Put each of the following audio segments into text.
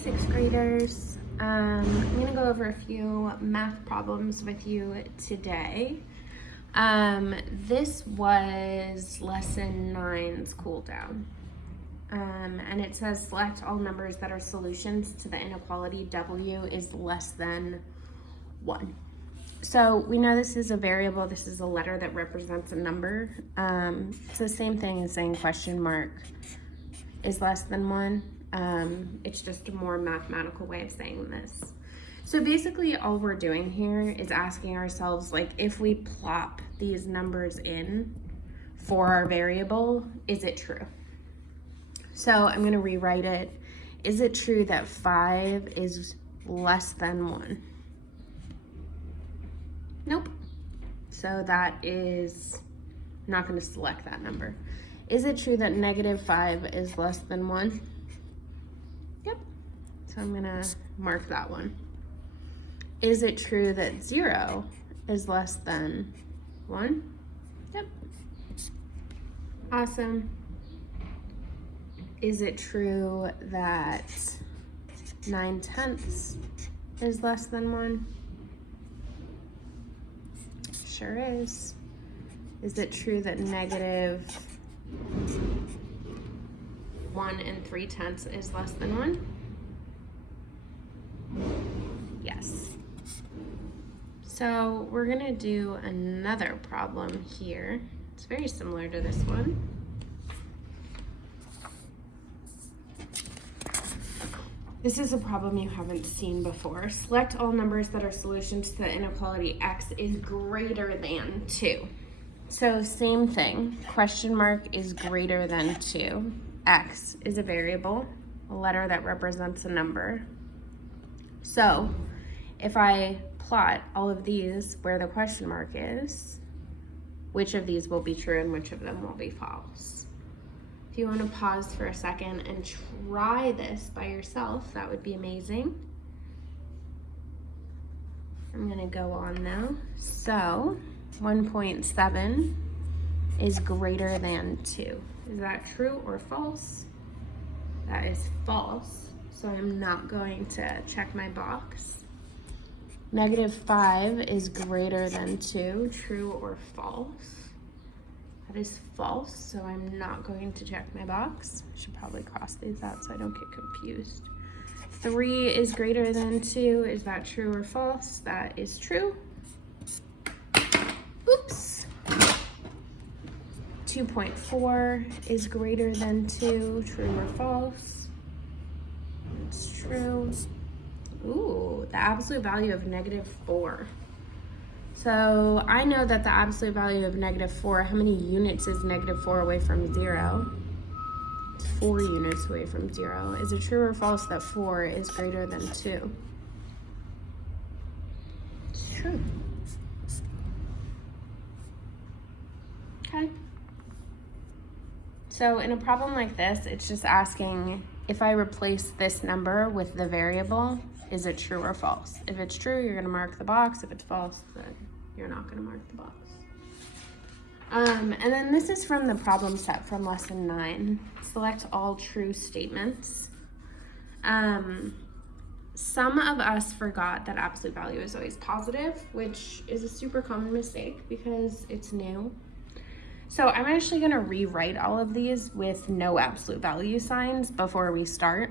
sixth graders. I'm gonna go over a few math problems with you today. This was lesson 9's cool down. And it says select all numbers that are solutions to the inequality W is less than 1. So we know this is a variable, this is a letter that represents a number. It's the same thing as saying question mark is less than 1. It's just a more mathematical way of saying this. So basically all we're doing here is asking ourselves, like, if we plop these numbers in for our variable, is it true? So I'm gonna rewrite it. Is it true that 5 is less than 1? Nope. So that is, I'm not gonna select that number. Is it true that -5 is less than 1? Yep. So I'm gonna mark that one. Is it true that 0 is less than 1? Yep. Awesome. Is it true that 9/10 is less than 1? Sure is. Is it true that -1 3/10 is less than 1? Yes. So we're gonna do another problem here. It's very similar to this one. This is a problem you haven't seen before. Select all numbers that are solutions to the inequality x is greater than 2. So same thing, question mark is greater than 2. X is a variable, a letter that represents a number. So if I plot all of these where the question mark is, which of these will be true and which of them will be false? If you want to pause for a second and try this by yourself, that would be amazing. I'm going to go on now. So 1.7 is greater than 2. Is that true or false? That is false. So I'm not going to check my box. -5 is greater than 2. True or false? That is false, so I'm not going to check my box. I should probably cross these out so I don't get confused. 3 is greater than 2. Is that true or false? That is true. Oops. 2.4 is greater than 2. True or false? It's true. Ooh, the absolute value of -4. So I know that the absolute value of -4, how many units is -4 away from 0? It's 4 units away from 0. Is it true or false that 4 is greater than 2? It's true. Okay. So in a problem like this, it's just asking, if I replace this number with the variable, is it true or false? If it's true, you're gonna mark the box. If it's false, then you're not gonna mark the box. And then this is from the problem set from lesson 9. Select all true statements. Some of us forgot that absolute value is always positive, which is a super common mistake because it's new. So I'm actually gonna rewrite all of these with no absolute value signs before we start.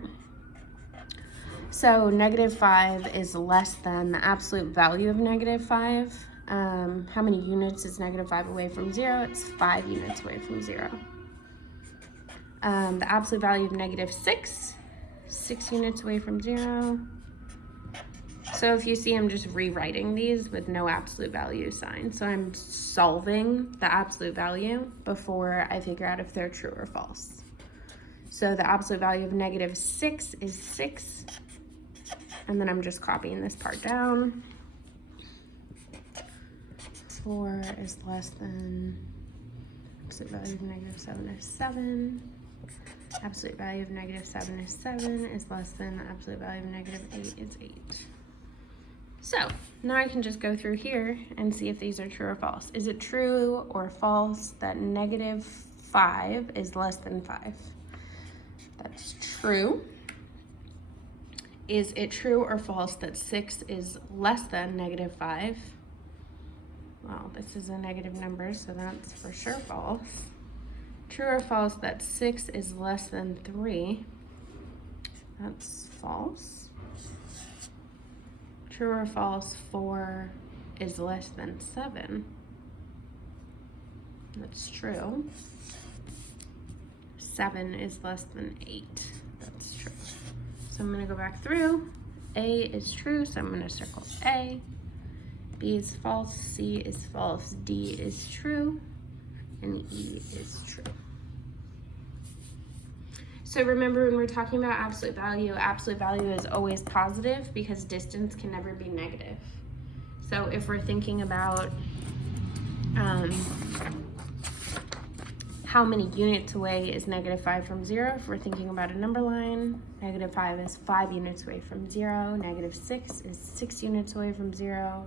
So -5 is less than the absolute value of -5. How many units is -5 away from 0? It's 5 units away from 0. The absolute value of -6, 6 units away from 0. So if you see, I'm just rewriting these with no absolute value sign. So I'm solving the absolute value before I figure out if they're true or false. So the absolute value of -6 is 6. And then I'm just copying this part down. 4 is less than, absolute value of -7 is 7. Absolute value of -7 is 7 is less than the absolute value of -8 is 8. So now I can just go through here and see if these are true or false. Is it true or false that -5 is less than 5? That's true. is it true or false that 6 is less than -5? Well, this is a negative number, so that's for sure false. True or false that 6 is less than 3? That's false. True or false 4 is less than 7? That's true. 7 is less than 8. That's true. So I'm going to go back through. A is true, so I'm going to circle A. B is false, C is false, D is true, and E is true. So remember, when we're talking about absolute value is always positive because distance can never be negative. So if we're thinking about how many units away is -5 from 0, if we're thinking about a number line, -5 is 5 units away from 0, -6 is 6 units away from 0,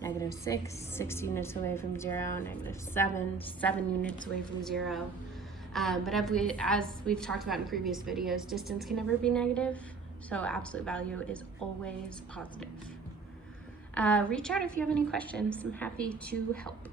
-6, 6 units away from 0, -7, 7 units away from 0. But as we've talked about in previous videos, distance can never be negative, so absolute value is always positive. Reach out if you have any questions. I'm happy to help.